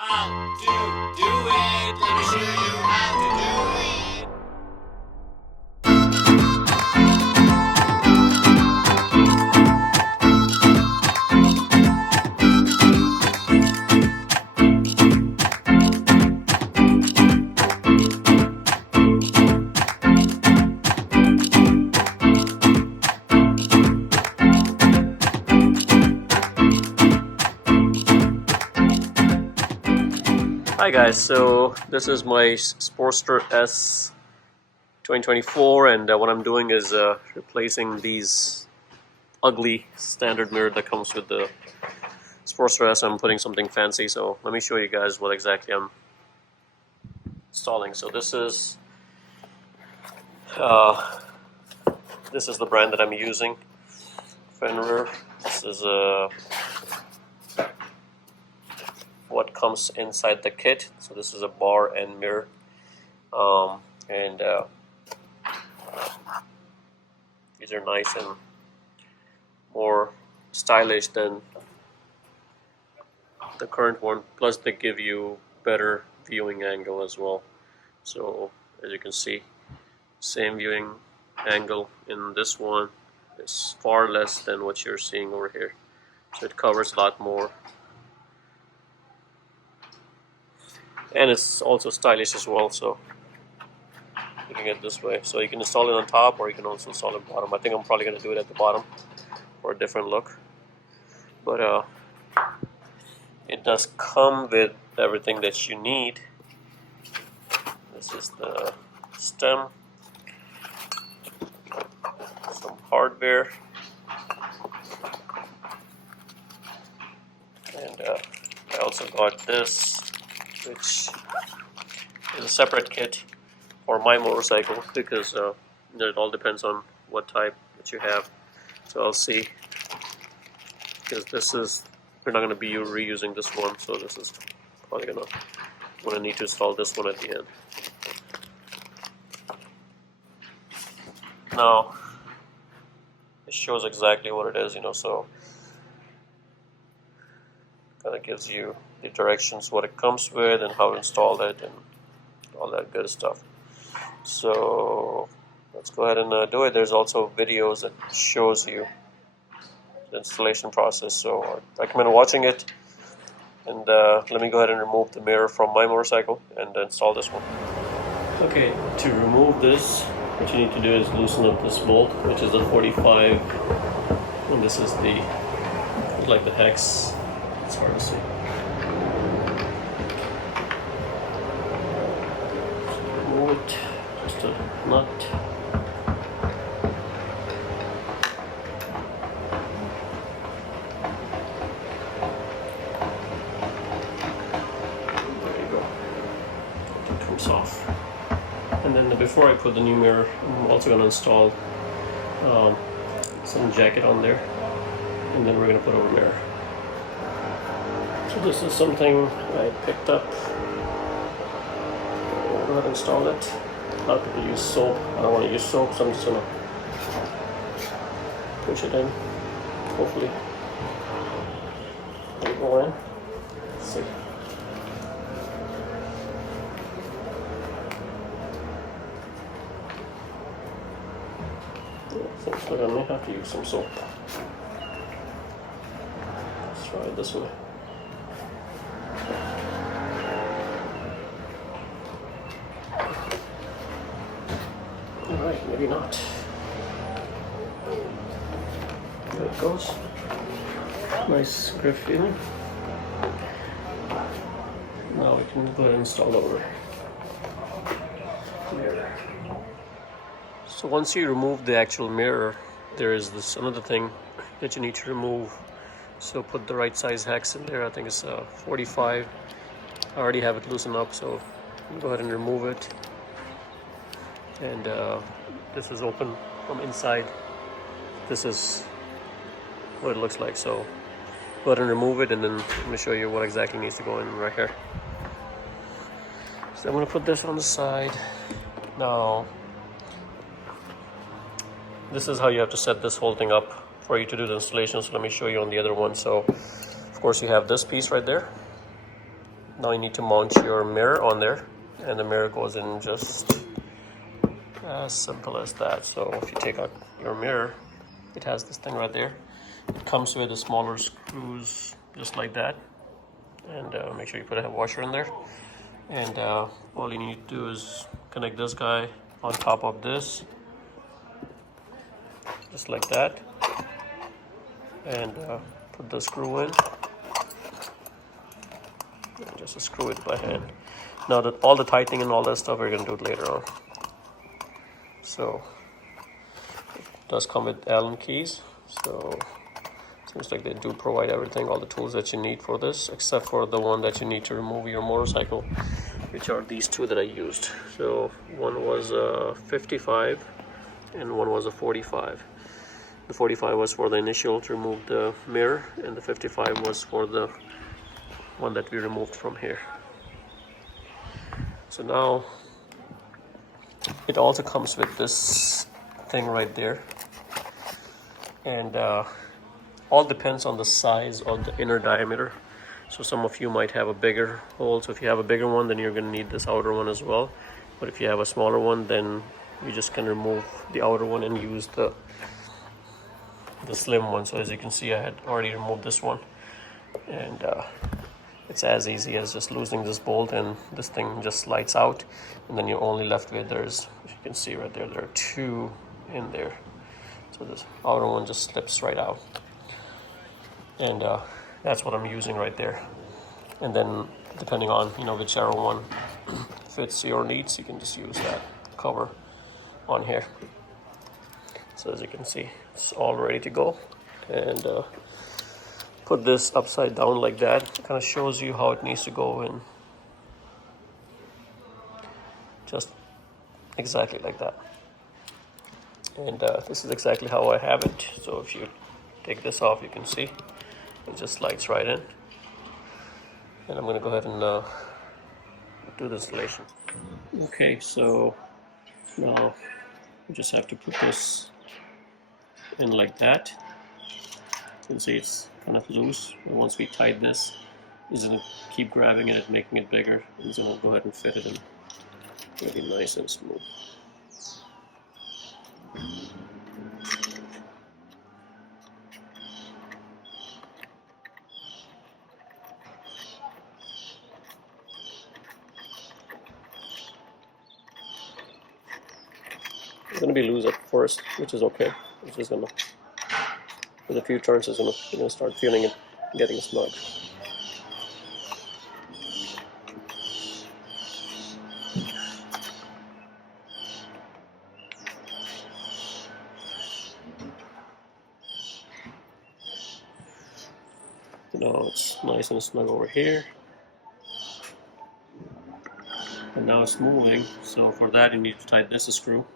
How to do it. Let me show you how to do it. Hi guys, so this is my Sportster S 2024 and what I'm doing is replacing these ugly standard mirror that comes with the Sportster S. I'm putting something fancy, so let me show you guys what exactly I'm installing. So this is the brand that I'm using, Fenrir. This is what comes inside the kit. So this is a bar and mirror, and these are nice and more stylish than the current one, plus they give you better viewing angle as well. So as you can see, same viewing angle in this one is far less than what you're seeing over here, so it covers a lot more. And it's also stylish as well, so looking at it this way. So you can install it on top or you can also install it at the bottom. I think I'm probably going to do it at the bottom for a different look. But it does come with everything that you need. This is the stem, some hardware, and I also got this, which is a separate kit for my motorcycle because it all depends on what type that you have. So I'll see, because we're not going to be reusing this one, so this is probably going to need to install this one at the end. Now it shows exactly what it is, so kind of gives you the directions, what it comes with and how to install it and all that good stuff. So let's go ahead and do it. There's also videos that shows you the installation process, so I recommend watching it. And let me go ahead and remove the mirror from my motorcycle and install this one. Okay, to remove this, what you need to do is loosen up this bolt, which is a 45, and this is like the hex. It's hard to see. Remove it, just a nut. There you go. It comes off. And then before I put the new mirror, I'm also going to install some jacket on there, and then we're going to put over mirror. So this is something I picked up. I'll go ahead and install it. A lot of people use soap. I don't want to use soap, so I'm just going to push it in. Hopefully it'll go in. Let's see. I think I may have to use some soap. Let's try it this way. Alright, maybe not. There it goes. Nice grip feeling. Now we can go ahead and install over mirror. So once you remove the actual mirror, there is this another thing that you need to remove. So put the right size hex in there. I think it's 45. I already have it loosened up, so go ahead and remove it. And this is open from inside. This is what it looks like. So go ahead and remove it, and then let me show you what exactly needs to go in right here. So I'm going to put this on the side. Now this is how you have to set this whole thing up for you to do the installation. So let me show you on the other one. So of course you have this piece right there, Now you need to mount your mirror on there, and the mirror goes in just as simple as that. So if you take out your mirror, it has this thing right there. It comes with the smaller screws just like that, and make sure you put a washer in there. And all you need to do is connect this guy on top of this, just like that, and put the screw in. And just screw it by hand. Now that all the tightening and all that stuff, we're going to do it later on. So it does come with Allen keys. So seems like they do provide everything, all the tools that you need for this, except for the one that you need to remove your motorcycle, which are these two that I used. So one was a 55 and one was a 45. The 45 was for the initial to remove the mirror, and the 55 was for the one that we removed from here. So now it also comes with this thing right there, and all depends on the size of the inner diameter. So some of you might have a bigger hole, so if you have a bigger one, then you're going to need this outer one as well. But if you have a smaller one, then you just can remove the outer one and use the slim one. So as you can see, I had already removed this one, and it's as easy as just loosening this bolt, and this thing just slides out, and then you're only left with, there's, if you can see right there, there are two in there. So this outer one just slips right out, and that's what I'm using right there. And then depending on whichever one fits your needs, you can just use that cover on here. So as you can see, it's all ready to go, and put this upside down like that. It kind of shows you how it needs to go in, just exactly like that. And this is exactly how I have it. So if you take this off, you can see it just slides right in. And I'm going to go ahead and do the installation. Okay, so now you just have to put this in like that. You can see it's kind of loose, and once we tighten this, it's going to keep grabbing it, making it bigger, and it's going to go ahead and fit it in really nice and smooth. It's going to be loose at first, which is okay. It's just going to, with a few turns, you're going to start feeling it getting snug. Now it's nice and snug over here. And now it's moving, so for that you need to tighten this screw.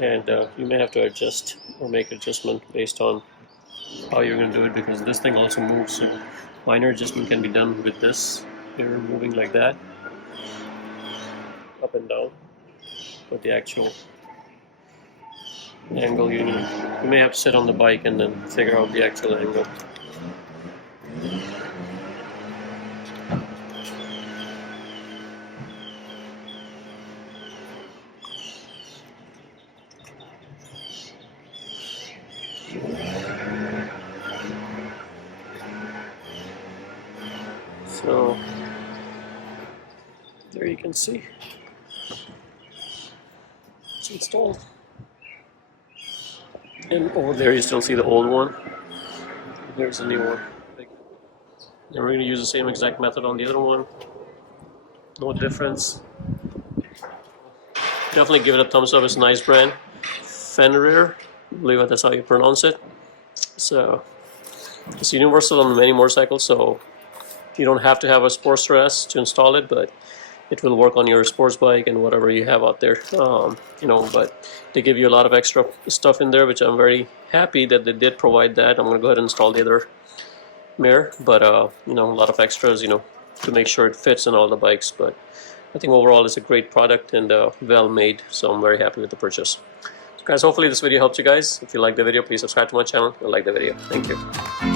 And you may have to adjust or make adjustment based on how you're going to do it, because this thing also moves, so minor adjustment can be done with this. You're moving like that, up and down, but the actual angle you may have to sit on the bike and then figure out the actual angle. So there you can see it's installed. And over there you still see the old one. Here's the new one. And we're going to use the same exact method on the other one. No difference. Definitely give it a thumbs up. It's a nice brand. Fenrir, I believe that's how you pronounce it. So it's universal on many motorcycles, so you don't have to have a Sportster S to install it, but it will work on your sports bike and whatever you have out there. But they give you a lot of extra stuff in there, which I'm very happy that they did provide that. I'm going to go ahead and install the other mirror, but a lot of extras, to make sure it fits in all the bikes. But I think overall it's a great product and well made, so I'm very happy with the purchase. So guys, hopefully this video helped you guys. If you like the video, please subscribe to my channel. If you like the video, thank you.